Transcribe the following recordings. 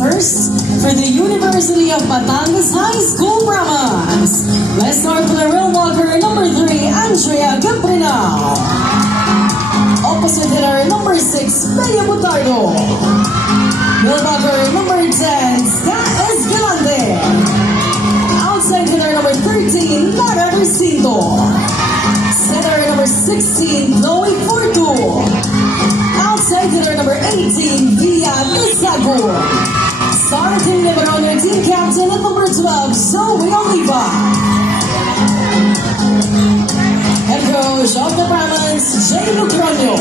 first for the University of Batangas High School Brahmas. Let's start with the rail walker number 3, Andrea Caprinao. Opposite hitter number 6, Bella Butardo. Rail walker number 10, Scott Escalante. Outside hitter number 13, Lara Recinto. Center number 16, Chloe Fortu. Outside hitter number 18, Via Misago. Starting number on your team captain at number 12, Zoe Oliva. Head coach of the Brahmans, Jay Lucronio.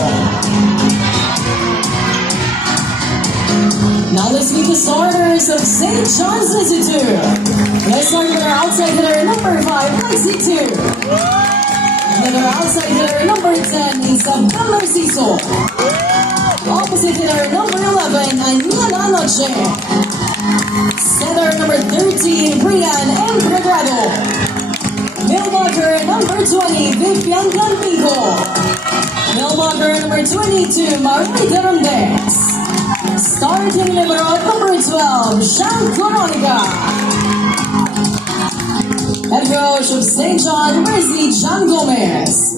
Now let's meet the starters of St. John's Institute. Let's start with our outside hitter number 5, Lexi 2. Another outside hitter number 10, Isabel Narciso. Opposite hitter number 11, Aniela Noche. Center number 13, Brian M. Pregrado. Mailbagger number 20, Vivian Galmigo. Mailbagger number 22, Marita Rondes. Starting libero number 12, Sean Coronica. Head coach of St. John, Rizzy John Gomez.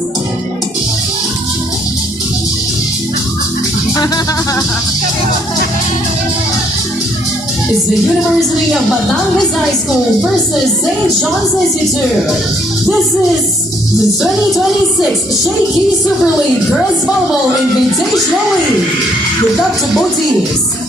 It's the University of Batangas High School versus St. John's Institute. This is the 2026 Shaky Super League Girls Volleyball Invitational League with Dr. Botis.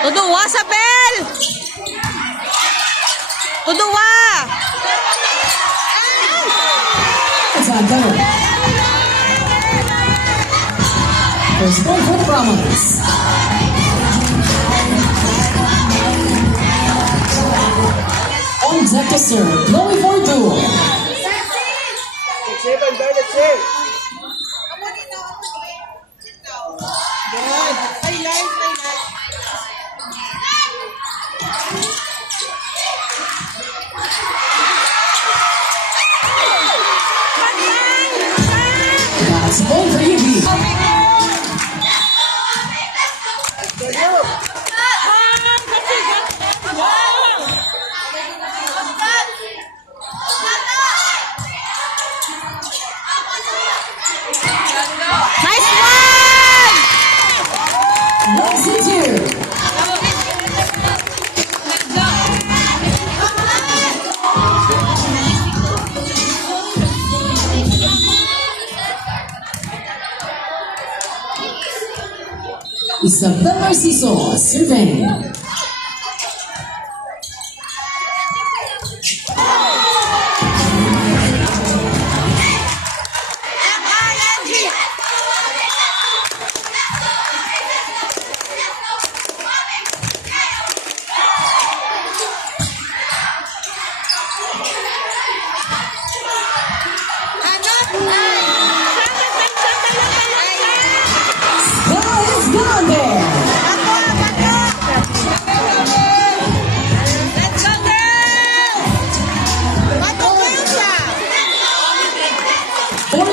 Tuduwa sa bell! Tuduwa! It's on down. There's one for the Brahmans. On deck to serve, Chloe Fortu. That's one for you. Nice one! Lexi 2. Isabel Narciso, surveying.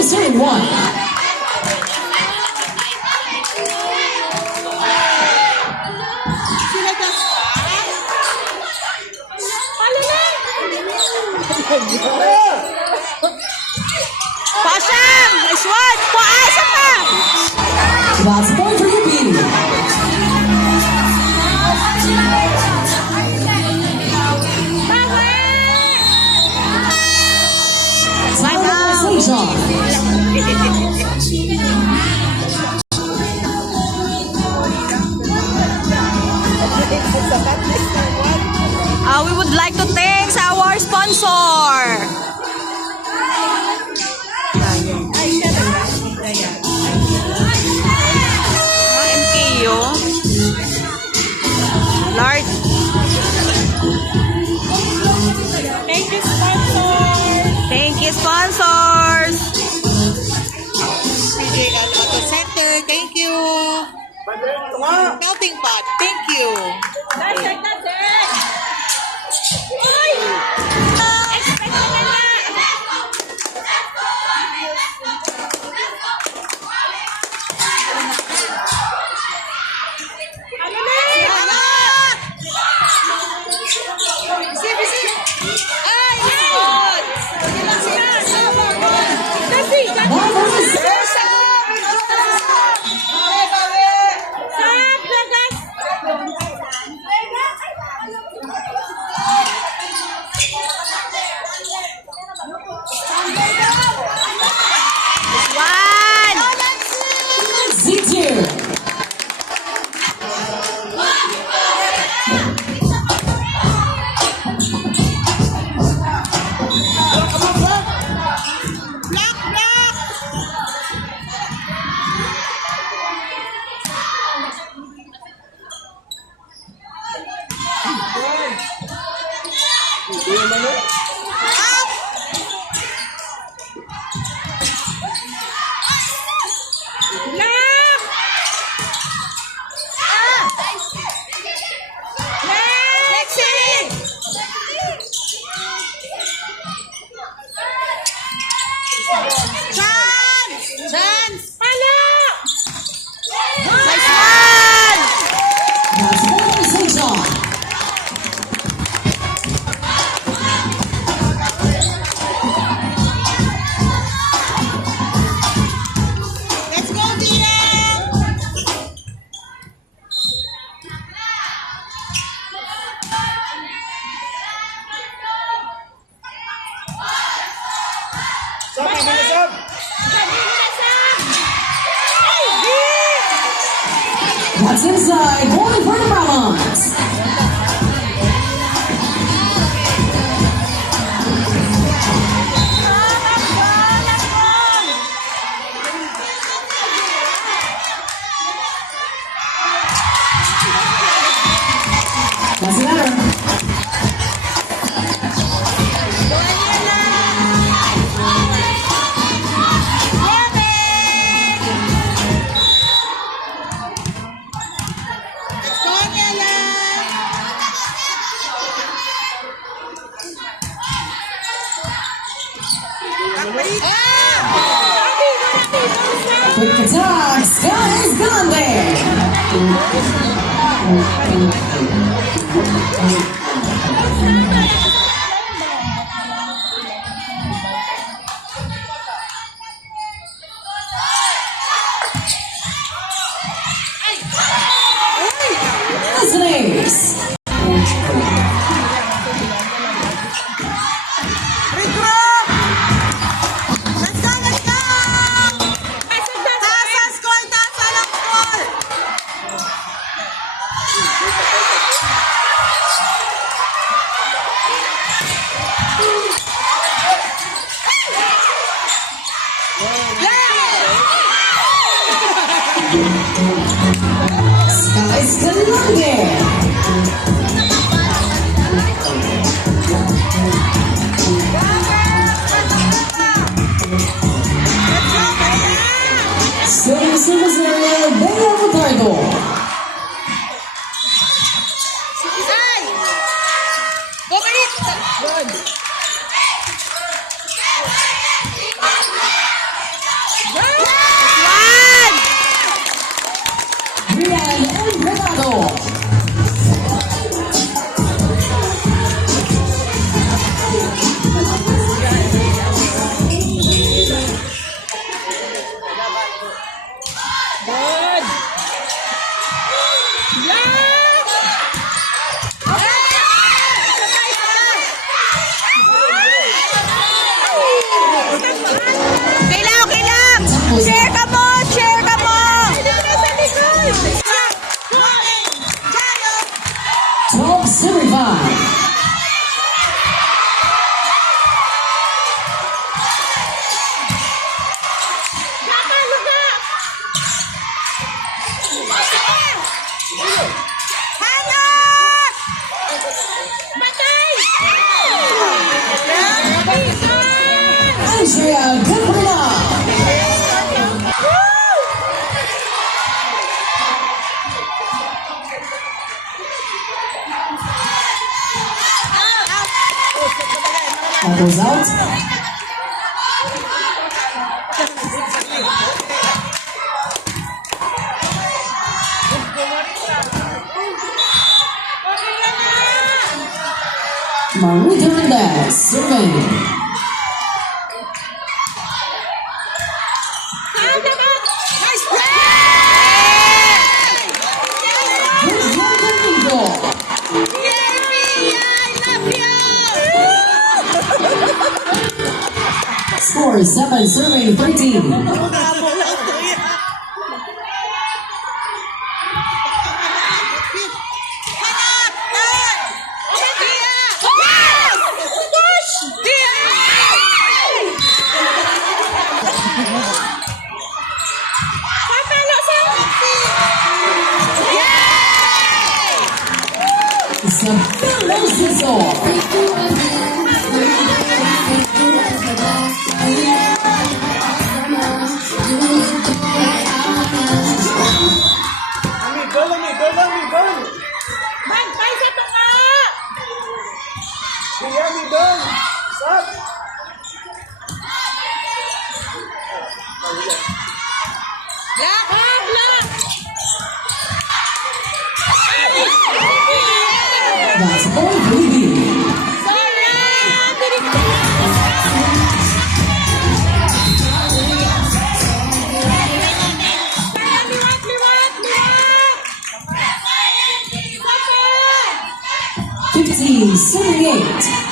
Turn 1. Pasang! Nice one! Paasa pa! That's a point for you, Beanie. Thank you. Melting pot. Thank you. That's it. Uy! Expect na na. Ano na? Ano? Ay, good. Kasi, Number 6. Sarap, lagas. One! Z2. Black! Lexi! Chance. Hala! Nice one! That's Walter St. John. Let's go, DM. That's inside. Bowling for the Brahmans. That's better. Sonia lang. Quick attack. Sky is gone there. That's an ace. Regroup. Let's go, let's go. Taas ang score, taas ang score. Sky's Kalungi. Silver Service Area, Bea Butardo. Ay! Bumalik! Good. One! Rian Enredado. Good! Okay lang, okay lang! Share ka mo! Share ka mo! 12-75. Andrea Cabrera. Elbows out. Marie Hernandez serving. Nice play! Score 7, serving 13. Isabel Rosenzor. That's a point, Ruby. Serving 8.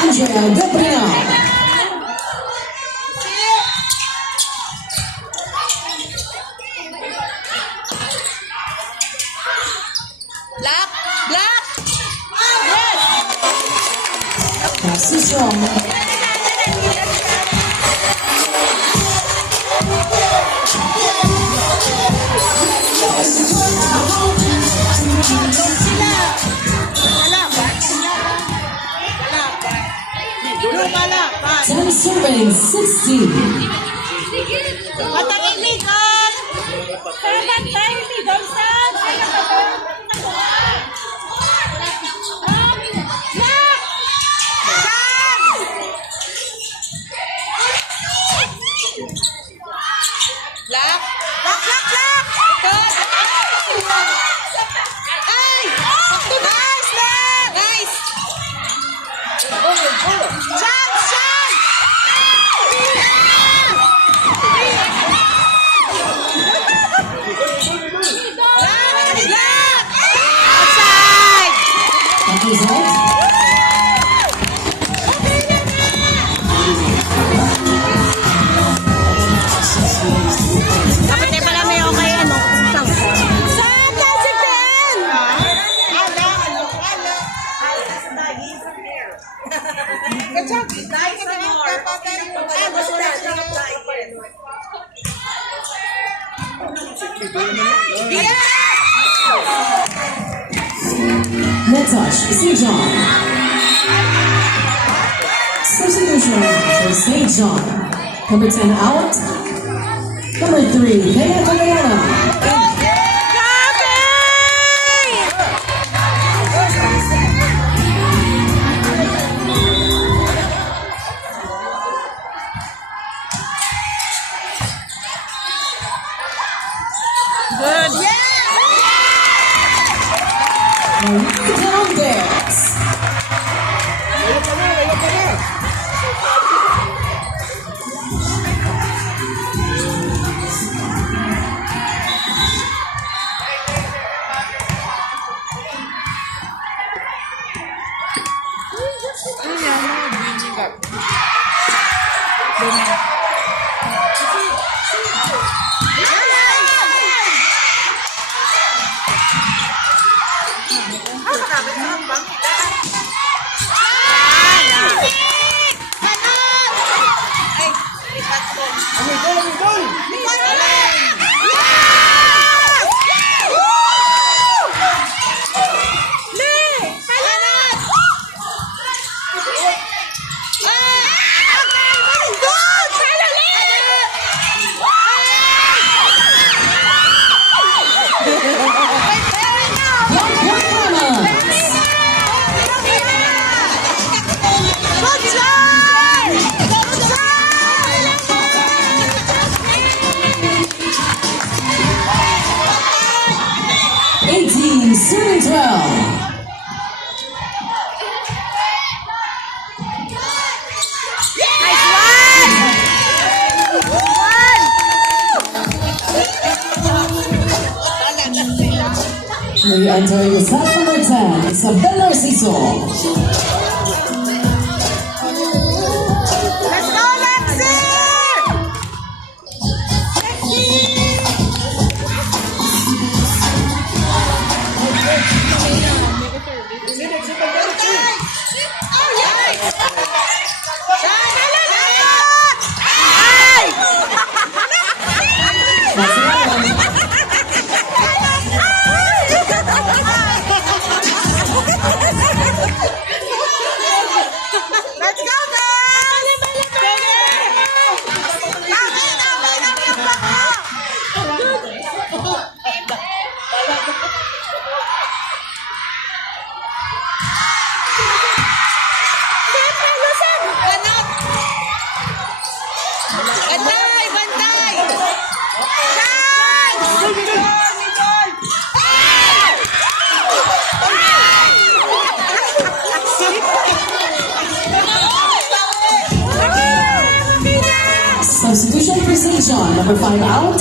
Andrea Gabriel. Pass is wrong. Ten serving 16. Net touch, St. John. Substitution for St. John. Number 10 out. Number 3, Kaya Tagayana. Re-entering the set number 10, Isabel Narciso. Let's go, Lexi! Let's go, guys! Bantay! Bantay! Substitution for St. John, number 5 out.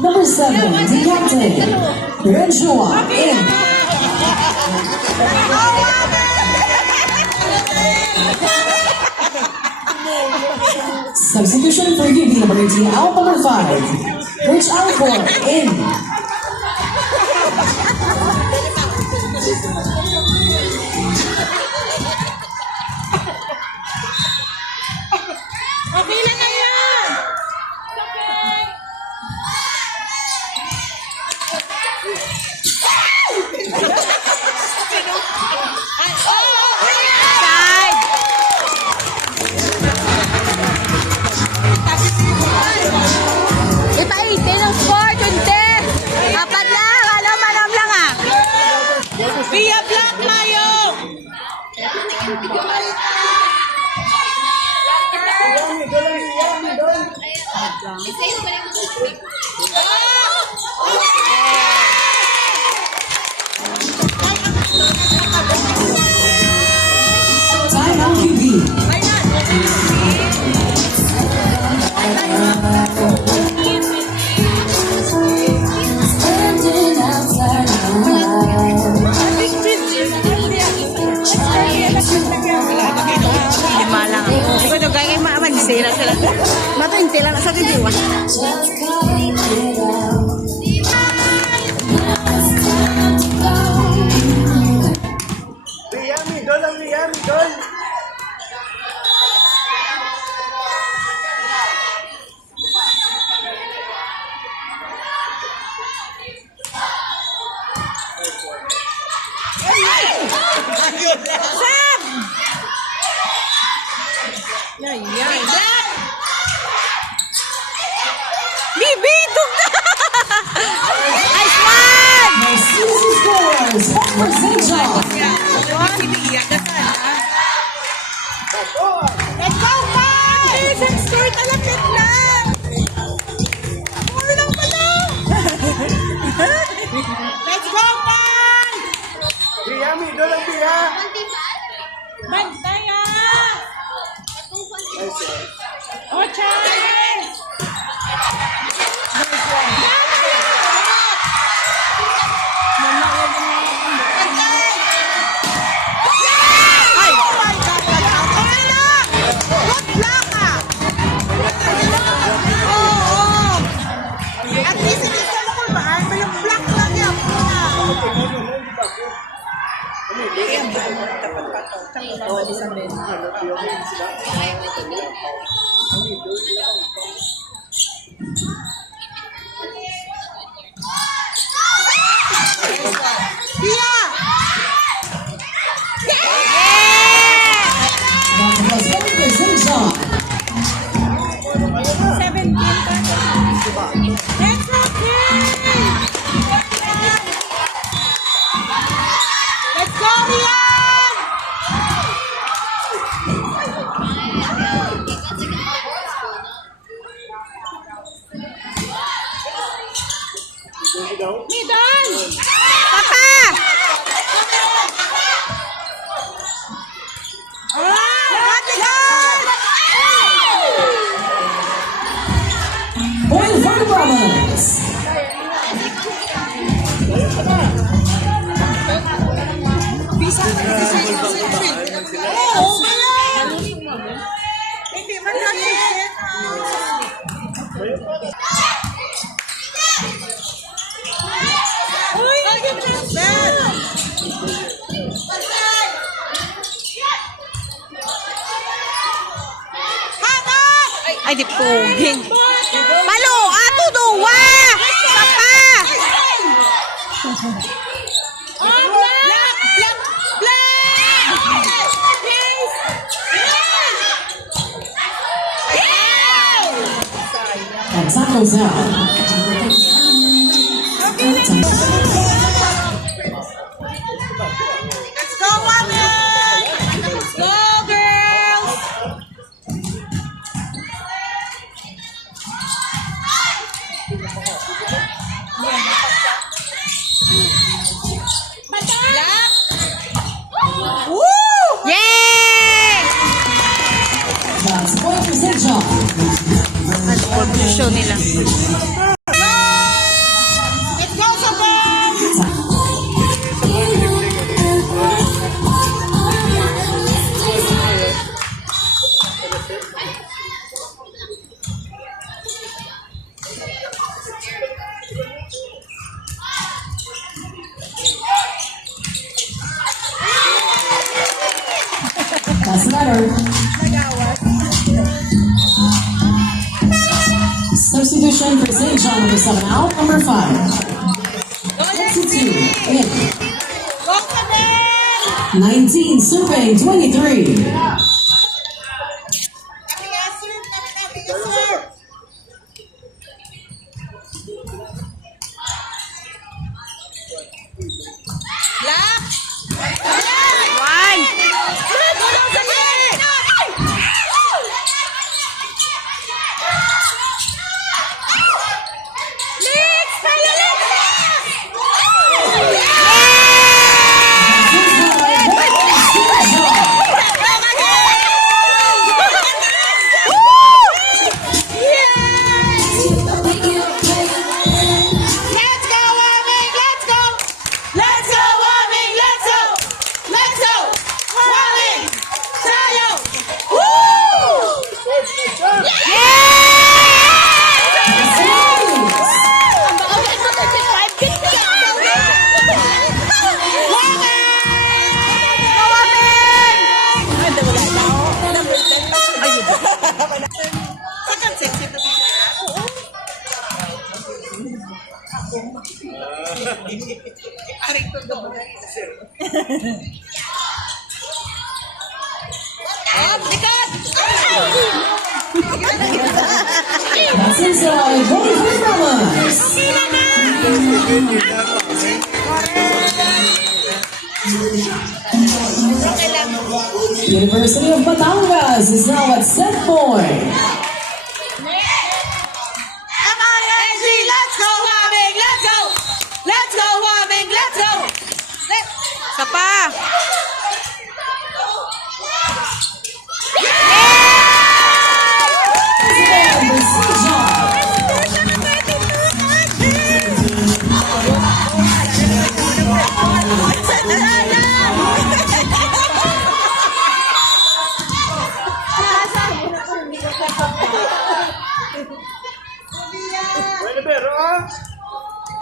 Number 7, the captain, Renjua in. Substitution for UB, number 18 out, number 5, Rich Alford in. Okay na yan! Side! Ipa-18 ang score, 20! Apat lang! Alam, malam lang ah! Via Black Mayo! Time out UB. Lima lang ako. Ikaw daw gaya mag-sira sila. Mato, hindi lang sa diwa. Sam! Yan. Bibi! Nice one! Narciso scores, one for St. John. Let's go, guys! Ang score talapit na! Score lang pala! Let's go, guys! Bantay ah! Oh, Charles! Ay! Oh my God! Okay lang! Good luck ah! Oo! At least hindi sa lakol ba? Ay, walang black lang yan. Pia! That was one for St. John. 17 That's okay! Let's go, Rian! Midan! Papa! Point for the Brahmans. Hindi man lang yun. Uy! Ay, di pugin. Palo! Ato duwa! Sapa! Black! Black! And time goes out. Let's go, women! Let's go, girls! Black! Woo! Yay! That's point for St. John. Show nila. Let's go, Sopo! That's the letter. Substitution for St. John, number 7 out, number 5. Substitute in. Go, Sopo! 19, Supay, 23. Black! One! That's inside, going for Brahmas. University of Batangas is now at set point. Come on, Angie, let's go, Wabing, let's go! Let's go, Wabing, let's go! Sapa! Number 6 John.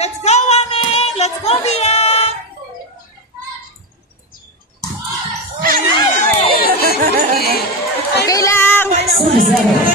Let's go, Wabing! Let's go, Bia! Okay lang! 77.